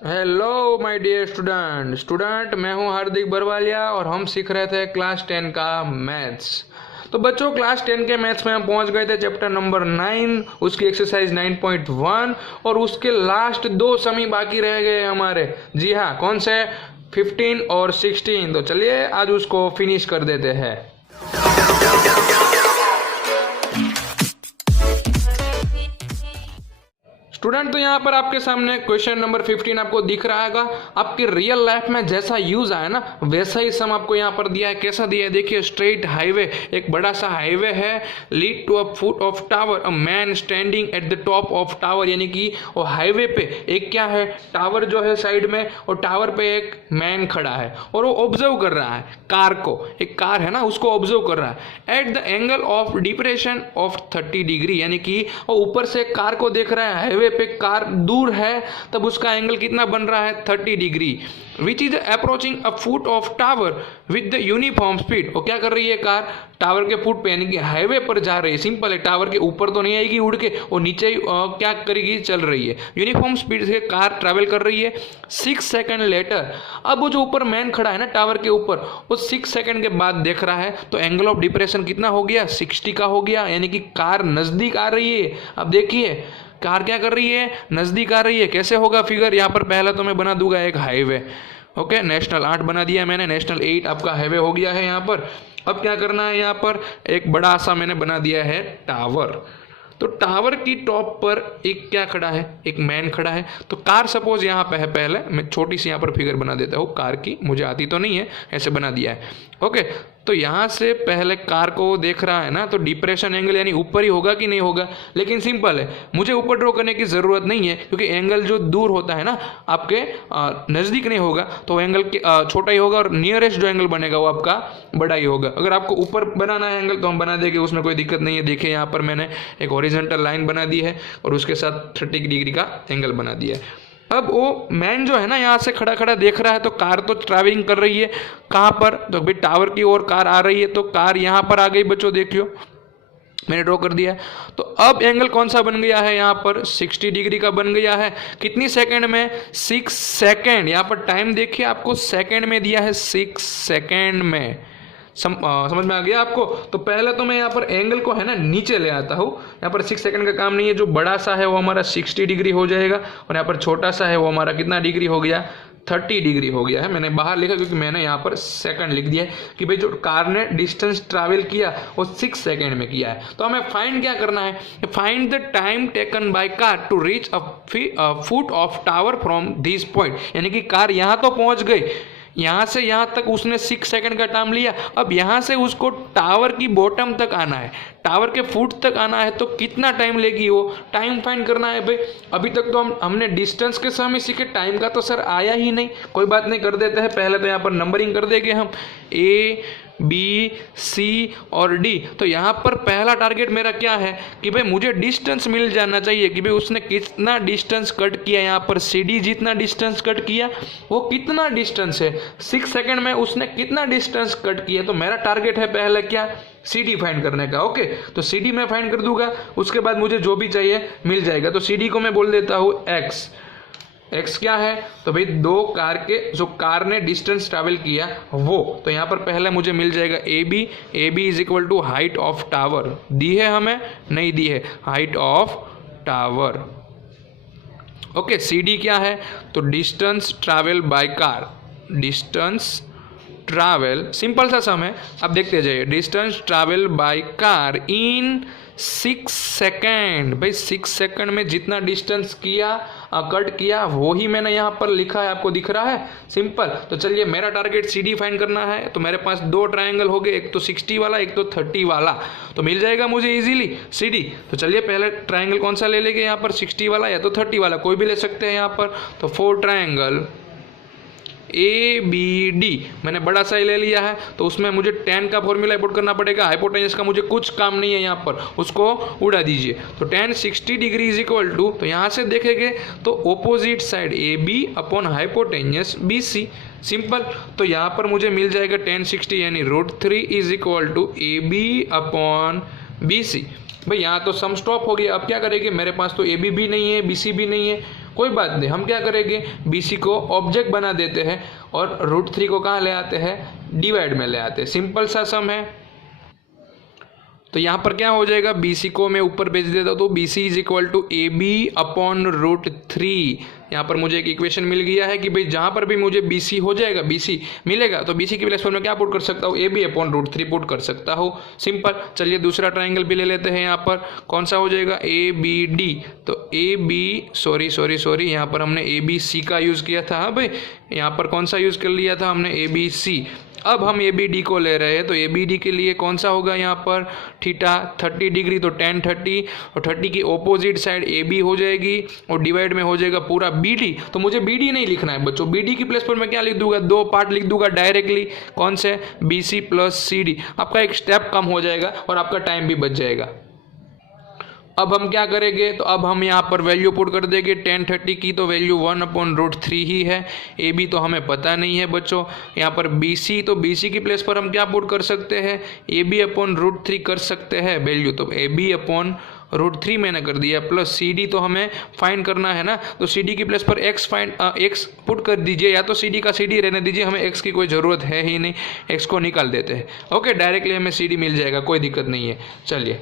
Hello my dear student मैं हूं हार्दिक बरवालिया और हम सीख रहे थे क्लास 10 का मैथ्स। तो बच्चों क्लास 10 के मैथ्स में हम पहुंच गए थे चैप्टर नंबर 9, उसकी एक्सरसाइज 9.1 और उसके लास्ट दो समी बाकी रह गए हमारे। जी हाँ, कौन से? 15 और 16। तो चलिए आज उसको फिनिश कर देते हैं। स्टूडेंट, तो यहाँ पर आपके सामने क्वेश्चन नंबर 15 आपको दिख रहा है। आपकी रियल लाइफ में जैसा यूज आया ना वैसा ही सम आपको यहाँ पर दिया है। कैसा दिया है देखिए, स्ट्रेट हाईवे, एक बड़ा सा हाईवे है, lead to a foot of tower, a man standing at the top of tower, यानी कि वो हाईवे पे एक क्या है, टावर जो है साइड में, और टावर पे एक मैन खड़ा है और वो ऑब्जर्व कर रहा है कार को। एक कार है ना, उसको ऑब्जर्व कर रहा है at the angle of depression of 30 degree, यानी कि वो ऊपर से कार को देख रहा है, हाईवे पे कार दूर है, तब उसका एंगल कितना बन रहा है? 30 degree. Which is approaching a foot of tower with the uniform speed. वो क्या कर रही है? कार टावर के फुट पे यानी कि हाईवे पर जा रही है। सिंपल है, टावर के ऊपर तो नहीं आएगी उड़ के, वो नीचे ही क्या करेगी? चल रही है। यूनिफॉर्म स्पीड से कार ट्रैवल कर रही है। 6 सेकंड लेटर, अब वो जो ऊपर मैन खड़ा है ना टावर के ऊपर, वो 6 सेकंड के बाद देख रहा है, तो एंगल ऑफ डिप्रेशन कितना हो गया? 60 का हो गया, यानी कि कार नजदीक आ रही है। अब देखिए कार क्या कर रही है? नजदीक आ रही है। कैसे होगा फिगर? यहाँ पर पहला तो मैं बना दूंगा एक हाईवे। ओके, नेशनल 8 बना दिया मैंने, नेशनल 8 आपका हाईवे हो गया है यहाँ पर। अब क्या करना है? यहाँ पर एक बड़ा सा मैंने बना दिया है टावर। तो टावर की टॉप पर एक क्या खड़ा है? एक मैन खड़ा है। तो कार सपोज यहाँ पे है, पहले मैं छोटी सी यहाँ पर फिगर बना देता हूँ कार की, मुझे आती तो नहीं है, ऐसे बना दिया है। ओके, तो यहाँ से पहले कार को देख रहा है ना, तो डिप्रेशन एंगल यानी ऊपर ही होगा कि नहीं होगा? लेकिन सिंपल है, मुझे ऊपर ड्रॉ करने की ज़रूरत नहीं है, क्योंकि एंगल जो दूर होता है ना आपके नज़दीक नहीं होगा, तो एंगल छोटा ही होगा और नियरेस्ट जो एंगल बनेगा वो आपका बड़ा ही होगा। अगर आपको ऊपर बनाना है एंगल तो हम बना देंगे, उसमें कोई दिक्कत नहीं है। देखिए यहाँ पर मैंने एक हॉरिजॉन्टल लाइन बना दी है और उसके साथ 30 डिग्री का एंगल बना दिया है। अब वो मैन जो है ना यहाँ से खड़ा खड़ा देख रहा है, तो कार तो ट्रैवलिंग कर रही है कहाँ पर? तो भाई टावर की ओर कार आ रही है, तो कार यहाँ पर आ गई बच्चों, देखियो मैंने ड्रॉ कर दिया है। तो अब एंगल कौन सा बन गया है? यहाँ पर 60 डिग्री का बन गया है। कितनी सेकंड में? 6 सेकंड। यहाँ पर टाइम देखिए, आपको सेकंड में दिया है, 6 सेकंड में। समझ में आ गया आपको? तो पहले तो मैं यहाँ पर एंगल को है ना नीचे ले आता हूँ। यहाँ पर 6 सेकंड का काम नहीं है, जो बड़ा सा है वो हमारा 60 डिग्री हो जाएगा, और यहाँ पर छोटा सा है वो हमारा कितना डिग्री हो गया? 30 डिग्री हो गया है। मैंने बाहर लिखा क्योंकि मैंने यहाँ पर सेकंड लिख दिया है कि भाई जो कार ने डिस्टेंस ट्रैवल किया वो 6 सेकंड में किया है। तो हमें फाइंड क्या करना है? Find the time taken by car to reach a foot of tower from this point, यानी कि कार यहाँ तो पहुँच गई, यहाँ से यहाँ तक उसने 6 सेकंड का टाइम लिया। अब यहाँ से उसको टावर की बॉटम तक आना है, टावर के फुट तक आना है, तो कितना टाइम लेगी वो? टाइम फाइंड करना है भाई। अभी तक तो हमने डिस्टेंस के समय सीखे, टाइम का तो सर आया ही नहीं। कोई बात नहीं, कर देते हैं। पहले तो यहाँ पर नंबरिंग कर देंगे हम, ए बी सी और डी। तो यहाँ पर पहला टारगेट मेरा क्या है कि भाई मुझे डिस्टेंस मिल जाना चाहिए कि भाई उसने कितना डिस्टेंस कट किया। यहाँ पर सी डी जितना डिस्टेंस कट किया वो कितना डिस्टेंस है? 6 सेकंड में उसने कितना डिस्टेंस कट किया। तो मेरा टारगेट है पहले क्या? सी डी फाइंड करने का। ओके, तो सी डी मैं फाइंड कर दूंगा, उसके बाद मुझे जो भी चाहिए मिल जाएगा। तो सी डी को मैं बोल देता हूँ एक्स। एक्स क्या है? तो भाई दो कार के जो कार ने डिस्टेंस ट्रैवल किया वो। तो यहाँ पर पहले मुझे मिल जाएगा A B is equal to height of tower. दी है हमें? नहीं दी है, height of tower. Okay, C D क्या है? तो distance travel by car, distance travel, simple सा सम है, अब देखते जाइए। Distance travel by car in 6 second. भाई 6 सेकेंड में जितना डिस्टेंस किया कट किया वो ही मैंने यहाँ पर लिखा है, आपको दिख रहा है? सिंपल। तो चलिए मेरा टारगेट सी डी फाइंड करना है। तो मेरे पास दो ट्रायंगल हो गए, एक तो 60 वाला, एक तो 30 वाला, तो मिल जाएगा मुझे इजीली सी डी। तो चलिए पहले ट्रायंगल कौन सा ले लेंगे यहाँ पर? 60 वाला या तो 30 वाला, कोई भी ले सकते हैं यहाँ पर। तो 4 ट्रायंगल ए बी डी मैंने बड़ा सा ही ले लिया है। तो उसमें मुझे tan का फॉर्मूला पुट करना पड़ेगा, हाइपोटेन्यूज का मुझे कुछ काम नहीं है यहाँ पर, उसको उड़ा दीजिए। तो tan 60 degree is equal to, तो यहाँ से देखेंगे तो opposite side A B upon hypotenuse B C. Simple. तो यहाँ पर मुझे मिल जाएगा tan 60 यानी √3 is equal to A B upon B C. भाई यहाँ तो सम स्टॉप हो गया। अब क्या करेंगे? मेरे पास तो ए बी भी नहीं है, बी सी भी नहीं है, कोई बात नहीं, हम क्या करेंगे, BC को ऑब्जेक्ट बना देते हैं और √3 को कहाँ ले आते हैं, डिवाइड में ले आते हैं। सिंपल सा सम है। तो यहाँ पर क्या हो जाएगा, BC को मैं ऊपर भेज देता हूँ, तो BC is equal to AB upon √3। यहाँ पर मुझे एक इक्वेशन मिल गया है कि भाई जहाँ पर भी मुझे BC हो जाएगा, BC मिलेगा, तो BC की प्लेस पर मैं क्या पुट कर सकता हूँ, AB अपॉन √3 पुट कर सकता हूँ। सिंपल। चलिए दूसरा ट्राइंगल भी ले लेते हैं। यहाँ पर कौन सा हो जाएगा, ABD। तो सॉरी यहाँ पर हमने ABC का यूज़ किया था। हाँ भाई, यहाँ पर कौन सा यूज़ कर लिया था हमने, ABC। अब हम ABD को ले रहे हैं, तो ABD के लिए कौन सा होगा यहाँ पर, थीटा 30 डिग्री, तो tan 30, और 30 की ऑपोजिट साइड AB हो जाएगी और डिवाइड में हो जाएगा पूरा BD। तो मुझे BD नहीं लिखना है बच्चों, BD की प्लेस पर मैं क्या लिख दूंगा, 2 पार्ट लिख दूंगा डायरेक्टली। कौन से, BC प्लस CD। आपका एक स्टेप कम हो जाएगा और आपका टाइम भी बच जाएगा। अब हम क्या करेंगे, तो अब हम यहाँ पर वैल्यू पुट कर देंगे। tan 30 की तो वैल्यू 1 अपॉन √3 ही है। AB तो हमें पता नहीं है बच्चों। यहाँ पर BC, तो BC की प्लेस पर हम क्या पुट कर सकते हैं, AB अपॉन √3 कर सकते हैं वैल्यू। तो AB अपॉन √3 मैंने कर दिया, प्लस CD तो हमें फाइंड करना है ना, तो CD की प्लेस पर x पुट कर दीजिए, या तो CD का CD रहने दीजिए, हमें x की कोई ज़रूरत है ही नहीं, x को निकाल देते हैं। ओके, डायरेक्टली हमें CD मिल जाएगा, कोई दिक्कत नहीं है। चलिए,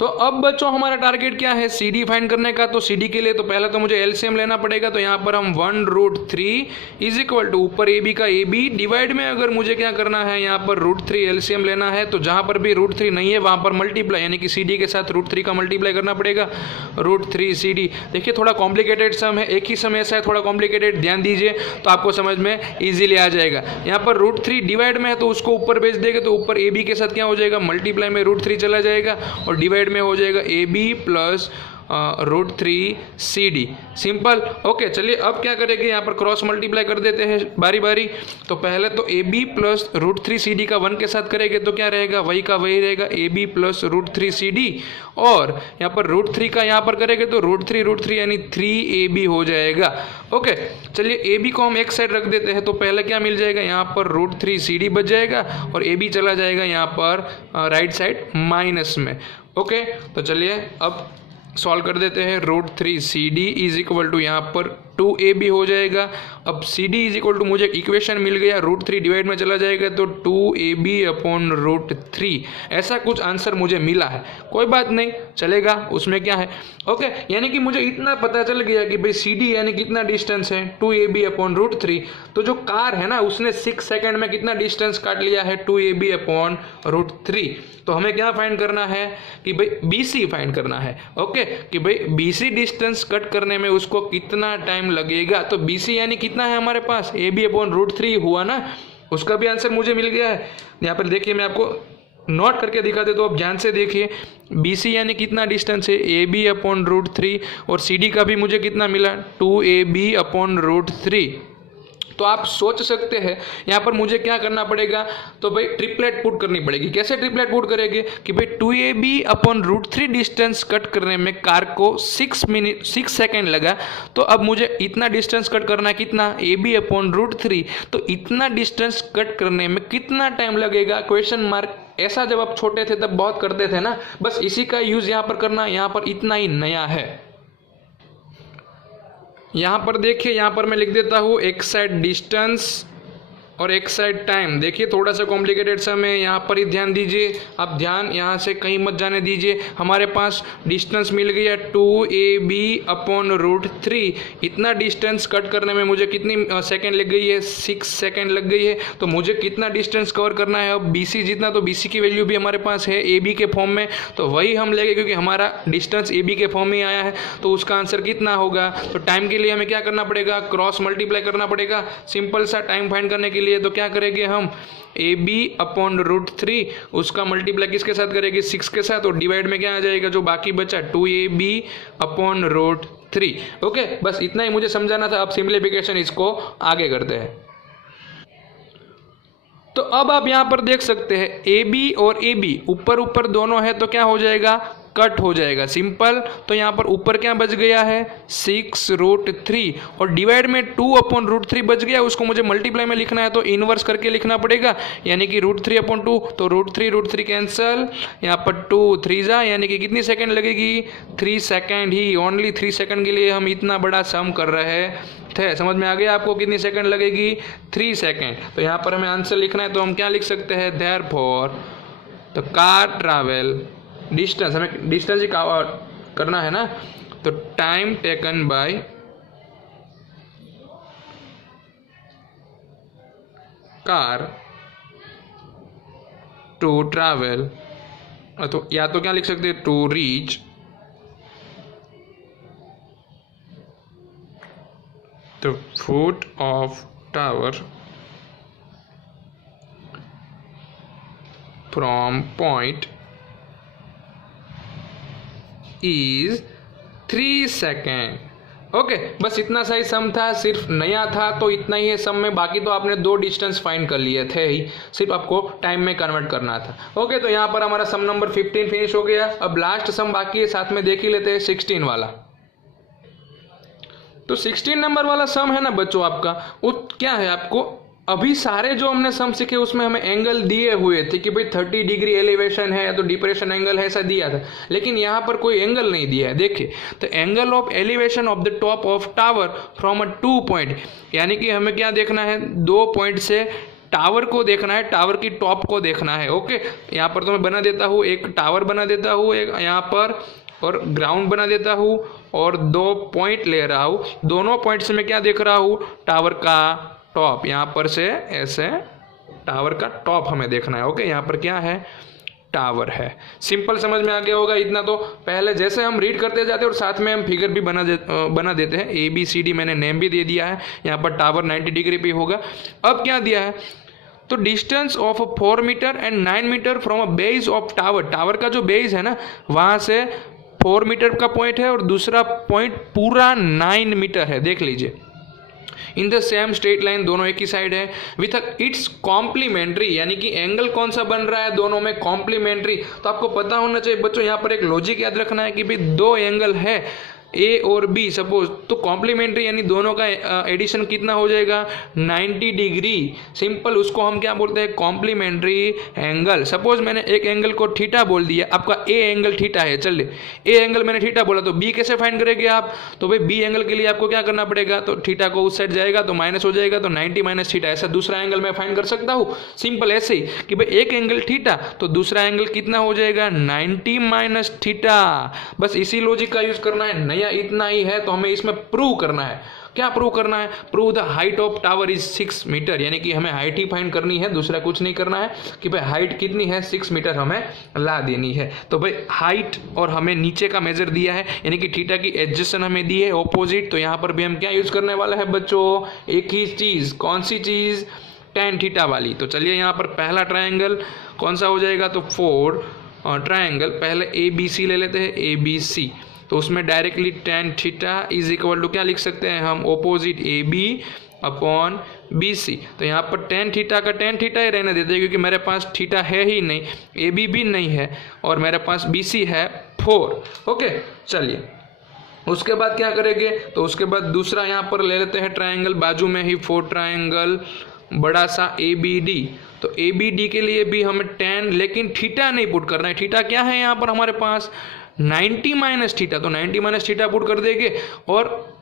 तो अब बच्चों हमारा टारगेट क्या है, CD फाइंड करने का। तो CD के लिए तो पहले तो मुझे LCM लेना पड़ेगा। तो यहाँ पर हम 1√3 इज इक्वल टू ऊपर AB का AB डिवाइड में अगर मुझे क्या करना है, यहाँ पर √3 LCM लेना है। तो जहाँ पर भी √3 नहीं है वहाँ पर मल्टीप्लाई, यानी कि CD के साथ √3 का मल्टीप्लाई करना पड़ेगा, √3 CD। देखिए थोड़ा कॉम्प्लिकेटेड सम है, एक ही सम ऐसा है थोड़ा कॉम्प्लिकेटेड, ध्यान दीजिए तो आपको समझ में ईजिली आ जाएगा। यहाँ पर √3 डिवाइड में है तो उसको ऊपर भेज देंगे, तो ऊपर AB के साथ क्या हो जाएगा, मल्टीप्लाई में √3 चला जाएगा और डिवाइड में हो जाएगा AB plus √3 CD। Simple. Okay, चलिए अब क्या करेंगे, यहाँ पर क्रॉस मल्टीप्लाई कर देते हैं बारी बारी। तो पहले तो AB प्लस √3 CD का 1 के साथ करेंगे तो क्या रहेगा, वही का वही रहेगा, AB प्लस √3 CD। और यहाँ पर √3 का यहाँ पर करेंगे तो √3 यानी 3AB हो जाएगा। ओके, चलिए AB को हम एक साइड रख देते हैं। तो पहले क्या मिल जाएगा, यहाँ पर √3 CD बच जाएगा और AB चला जाएगा यहाँ पर राइट साइड माइनस में। ओके, तो चलिए अब सॉल्व कर देते हैं। √3 CD इज इक्वल टू यहाँ पर 2AB हो जाएगा। अब CD इज इक्वल टू मुझे इक्वेशन मिल गया, √3 डिवाइड में चला जाएगा तो 2AB अपॉन √3, ऐसा कुछ आंसर मुझे मिला है। कोई बात नहीं, चलेगा, उसमें क्या है। ओके, यानी कि मुझे इतना पता चल गया कि भाई CD यानी कितना डिस्टेंस है, 2AB अपॉन √3। तो जो कार है ना उसने 6 सेकेंड में कितना डिस्टेंस काट लिया है, 2AB अपॉन √3। तो हमें क्या फाइंड करना है कि भाई BC फाइंड करना है। ओके, कि भाई BC डिस्टेंस कट करने में उसको कितना टाइम लगेगा। तो BC यानी कितना है हमारे पास, AB अपॉन √3 हुआ ना, उसका भी आंसर मुझे मिल गया है। यहाँ पर देखिए मैं आपको नोट करके दिखा दे, तो आप ध्यान से देखिए, BC यानी कितना डिस्टेंस है, AB अपॉन √3, और CD का भी मुझे कितना मिला, 2AB अपॉन √3। तो आप सोच सकते हैं यहाँ पर मुझे क्या करना पड़ेगा, तो भाई ट्रिपलेट पुट करनी पड़ेगी। कैसे ट्रिपलेट पुट करेंगे कि भाई 2AB अपॉन √3 डिस्टेंस कट करने में कार को 6 सेकेंड लगा। तो अब मुझे इतना डिस्टेंस कट करना है, कितना, AB अपॉन √3। तो इतना डिस्टेंस कट करने में कितना टाइम लगेगा, क्वेश्चन मार्क। ऐसा जब आप छोटे थे तब बहुत करते थे ना, बस इसी का यूज़ यहाँ पर करना, यहाँ पर इतना ही नया है। यहाँ पर देखिए, यहाँ पर मैं लिख देता हूँ एक साइड डिस्टेंस और एक साइड टाइम। देखिए थोड़ा सा कॉम्प्लिकेटेड सम है, यहाँ पर ही ध्यान दीजिए। आप ध्यान यहाँ से कहीं मत जाने दीजिए। हमारे पास डिस्टेंस मिल गया 2AB अपॉन √3। इतना डिस्टेंस कट करने में मुझे कितनी सेकंड लग गई है, 6 सेकंड लग गई है। तो मुझे कितना डिस्टेंस कवर करना है, अब BC जितना, तो BC की वैल्यू भी हमारे पास है AB के फॉर्म में, तो वही हम लेंगे क्योंकि हमारा डिस्टेंस AB के फॉर्म में आया है। तो उसका आंसर कितना होगा, तो टाइम के लिए हमें क्या करना पड़ेगा, क्रॉस मल्टीप्लाई करना पड़ेगा। सिंपल सा टाइम फाइंड करने के लिए तो क्या करेंगे हम, AB अपॉन √3, उसका मल्टीप्लाई किसके साथ करेंगे, 6 के साथ, और डिवाइड में क्या आ जाएगा जो बाकी बचा, 2AB अपॉन √3। ओके, बस इतना ही मुझे समझाना था। अब सिंप्लीफिकेशन इसको आगे करते हैं। तो अब आप यहाँ पर देख सकते हैं AB और AB ऊपर ऊपर दोनों है तो क्या हो जाएगा, कट हो जाएगा, सिंपल। तो यहाँ पर ऊपर क्या बच गया है 6√3 और डिवाइड में 2/√3 बच गया, उसको मुझे मल्टीप्लाई में लिखना है तो इनवर्स करके लिखना पड़ेगा, यानी कि √3/2 तो √3 कैंसल, यहाँ पर 2 3 जा, यानी कि कितनी सेकंड लगेगी 3 सेकंड ही, ओनली 3 सेकंड के लिए हम इतना बड़ा सम कर रहे थे। समझ में आ गया आपको कितनी सेकंड लगेगी 3 सेकंड। तो यहाँ पर हमें आंसर लिखना है तो हम क्या लिख सकते हैं देयरफॉर तो कार ट्रैवल डिस्टेंस, हमें डिस्टेंस ही करना है ना, तो time taken by car to travel, तो या तो क्या लिख सकते हैं to reach the foot of tower from point is 3 second. Okay, बस इतना सा ही सम था, सिर्फ नया था तो इतना ही है सम में, बाकी तो आपने 2 डिस्टेंस फाइंड कर लिए थे ही, सिर्फ आपको टाइम में कन्वर्ट करना था। ओके, तो यहाँ पर हमारा सम नंबर 15 फिनिश हो गया। अब लास्ट सम बाकी है, साथ में देख ही लेते हैं 16 वाला। तो 16 नंबर वाला सम है ना बच्चों आपका, वो क्या है, आपको अभी सारे जो हमने सम सीखे उसमें हमें एंगल दिए हुए थे कि भाई 30 डिग्री एलिवेशन है या तो डिप्रेशन एंगल है, ऐसा दिया था, लेकिन यहाँ पर कोई एंगल नहीं दिया है। देखिए, तो angle of elevation of the top of tower from a 2 point, यानी कि हमें क्या देखना है 2 पॉइंट से टावर को देखना है, टावर की टॉप को देखना है। ओके, यहाँ पर तो मैं बना देता हूँ, एक टावर बना देता हूँ एक यहाँ पर, और ग्राउंड बना देता हूँ, और 2 पॉइंट ले रहा हूँ, दोनों पॉइंट से मैं क्या देख रहा हूँ टावर का टॉप, यहाँ पर से ऐसे टावर का टॉप हमें देखना है। ओके, यहाँ पर क्या है टावर है, सिंपल समझ में आ गया होगा इतना। तो पहले जैसे हम रीड करते जाते हैं और साथ में हम फिगर भी बना देते हैं, ABCD मैंने नेम भी दे दिया है, यहाँ पर टावर 90 डिग्री पे होगा। अब क्या दिया है, तो distance of 4 metre and 9 metre from a base of tower, tower का जो बेस है ना वहाँ से 4 मीटर का पॉइंट है और दूसरा पॉइंट पूरा 9 मीटर है, देख लीजिए। In the same straight line, दोनों एक ही साइड है, विथ इट्स कॉम्प्लीमेंट्री, यानी कि एंगल कौन सा बन रहा है दोनों में कॉम्प्लीमेंट्री। तो आपको पता होना चाहिए बच्चों, यहाँ पर एक लॉजिक याद रखना है कि भाई 2 एंगल है A और B सपोज, तो कॉम्प्लीमेंट्री यानी दोनों का एडिशन कितना हो जाएगा 90 डिग्री, सिंपल, उसको हम क्या बोलते हैं कॉम्प्लीमेंट्री एंगल। सपोज मैंने एक एंगल को थीटा बोल दिया, आपका A एंगल थीटा है, चलिए A एंगल मैंने थीटा बोला, तो B कैसे फाइंड करेंगे आप, तो भाई B एंगल के लिए आपको क्या करना पड़ेगा, तो थीटा को उस साइड जाएगा तो माइनस हो जाएगा, तो 90 माइनस थीटा, ऐसा दूसरा एंगल मैं फाइंड कर सकता हूँ, सिंपल ऐसे ही कि भाई एक एंगल थीटा तो दूसरा एंगल कितना हो जाएगा 90 माइनस थीटा। बस इसी लॉजिक का यूज करना है, नया इतना ही है, तो हमें इसमें प्रूव करना है। क्या प्रूव करना है, prove the height of tower is 6 metre, यानी कि हमें हाइट ही फाइंड करनी है, दूसरा कुछ नहीं करना है कि भाई हाइट कितनी है 6 मीटर हमें ला देनी है। तो भाई हाइट और हमें नीचे का मेजर दिया है, यानी कि थीटा की एडजेसेंट हमें दी है ऑपोजिट, तो यहाँ पर भी हम क्या यूज करने वाला है बच्चों, एक ही चीज, कौन सी चीज, tan थीटा वाली। तो चलिए यहाँ पर पहला ट्रायंगल कौन सा हो जाएगा, तो 4 ट्रायंगल, पहले ABC ले लेते हैं, ABC, तो उसमें directly tan theta is equal to क्या लिख सकते हैं हम, ऑपोजिट AB अपॉन BC। तो यहाँ पर tan थीटा का tan थीटा ही रहने देते हैं, क्योंकि मेरे पास थीटा है ही नहीं, AB भी नहीं है, और मेरे पास BC है 4। ओके, चलिए उसके बाद क्या करेंगे, तो उसके बाद दूसरा यहाँ पर ले लेते हैं ट्रायंगल, बाजू में ही 4 ट्रायंगल बड़ा सा ABD। तो ABD के लिए भी हमें tan, लेकिन थीटा नहीं पुट करना है, थीटा क्या है यहाँ पर हमारे पास 90 माइनस थीटा, तो 90 माइनस थीटा पुट कर देंगे, और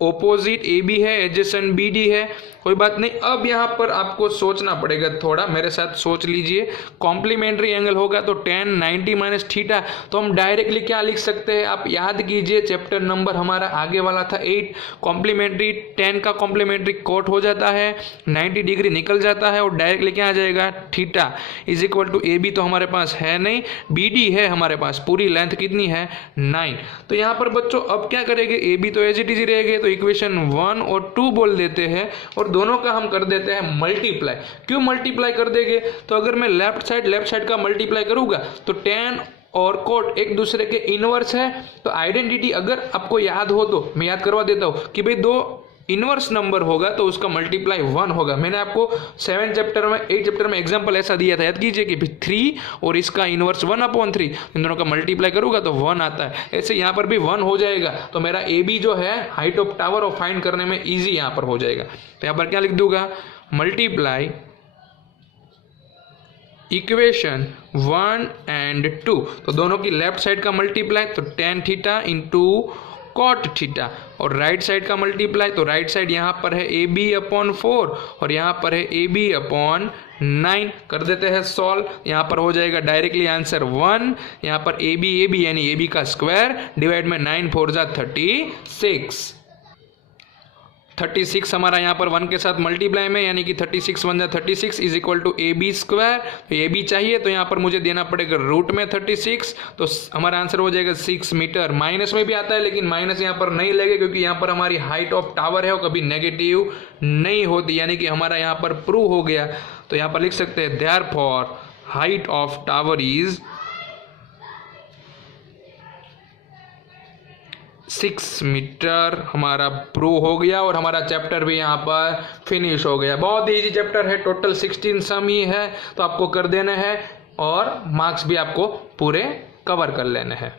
ओपोजिट AB है, एडजेसेंट BD है, कोई बात नहीं। अब यहाँ पर आपको सोचना पड़ेगा, थोड़ा मेरे साथ सोच लीजिए, कॉम्प्लीमेंट्री एंगल होगा तो tan 90 माइनस थीटा, तो हम डायरेक्टली क्या लिख सकते हैं, आप याद कीजिए चैप्टर नंबर हमारा आगे वाला था 8, कॉम्प्लीमेंट्री tan का कॉम्प्लीमेंट्री कोट हो जाता है, 90 डिग्री निकल जाता है, और डायरेक्टली क्या आ जाएगा theta is equal to AB, तो हमारे पास है नहीं, BD है हमारे पास, पूरी लेंथ कितनी है 9। तो यहाँ पर बच्चों अब क्या करेंगे, AB तो एज इट इज रहेंगे, तो इक्वेशन 1 और 2 बोल देते हैं, और दोनों का हम कर देते हैं मल्टीप्लाई। क्यों मल्टीप्लाई कर देंगे, तो अगर मैं लेफ्ट साइड का मल्टीप्लाई करूंगा तो tan और कोट एक दूसरे के इनवर्स है। तो आइडेंटिटी अगर आपको याद हो तो मैं याद करवा देता हूं कि भाई 2 इनवर्स नंबर होगा तो उसका मल्टीप्लाई 1 होगा। मैंने आपको 7 चैप्टर में 8 चैप्टर में एग्जांपल ऐसा दिया था, याद कीजिए कि 3 और इसका इनवर्स 1/3, इन दोनों का मल्टीप्लाई करूंगा तो 1 आता है। ऐसे यहाँ पर भी 1 हो जाएगा, तो मेरा ए बी जो है हाइट ऑफ टावर और फाइंड करने में ईजी यहाँ पर हो जाएगा। तो यहाँ पर क्या लिख दूंगा, मल्टीप्लाई इक्वेशन 1 and 2, तो दोनों की लेफ्ट साइड का मल्टीप्लाई तो tan theta into cot theta, और राइट साइड का मल्टीप्लाई तो राइट साइड यहाँ पर है ए बी अपॉन 4 और यहाँ पर है ए बी अपॉन 9। कर देते हैं सॉल्व, यहाँ पर हो जाएगा डायरेक्टली आंसर 1, यहाँ पर ए बी यानी ए बी का स्क्वायर डिवाइड में 9 4 जा 36 हमारा यहाँ पर 1 के साथ मल्टीप्लाई में, यानी कि 36 1 जा 36 is equal to A B square. तो ए बी चाहिए तो यहाँ पर मुझे देना पड़ेगा रूट में 36, तो हमारा आंसर हो जाएगा 6 मीटर। माइनस में भी आता है लेकिन माइनस यहाँ पर नहीं लगेगा क्योंकि यहाँ पर हमारी हाइट ऑफ टावर है वो कभी नेगेटिव नहीं होती, यानी कि हमारा यहाँ पर प्रूव हो गया। तो यहाँ पर लिख सकते हैं therefore height of tower is 6 metre. हमारा प्रूव हो गया और हमारा चैप्टर भी यहाँ पर फिनिश हो गया। बहुत ही इजी चैप्टर है, टोटल 16 सम ही है, तो आपको कर देना है और मार्क्स भी आपको पूरे कवर कर लेने हैं।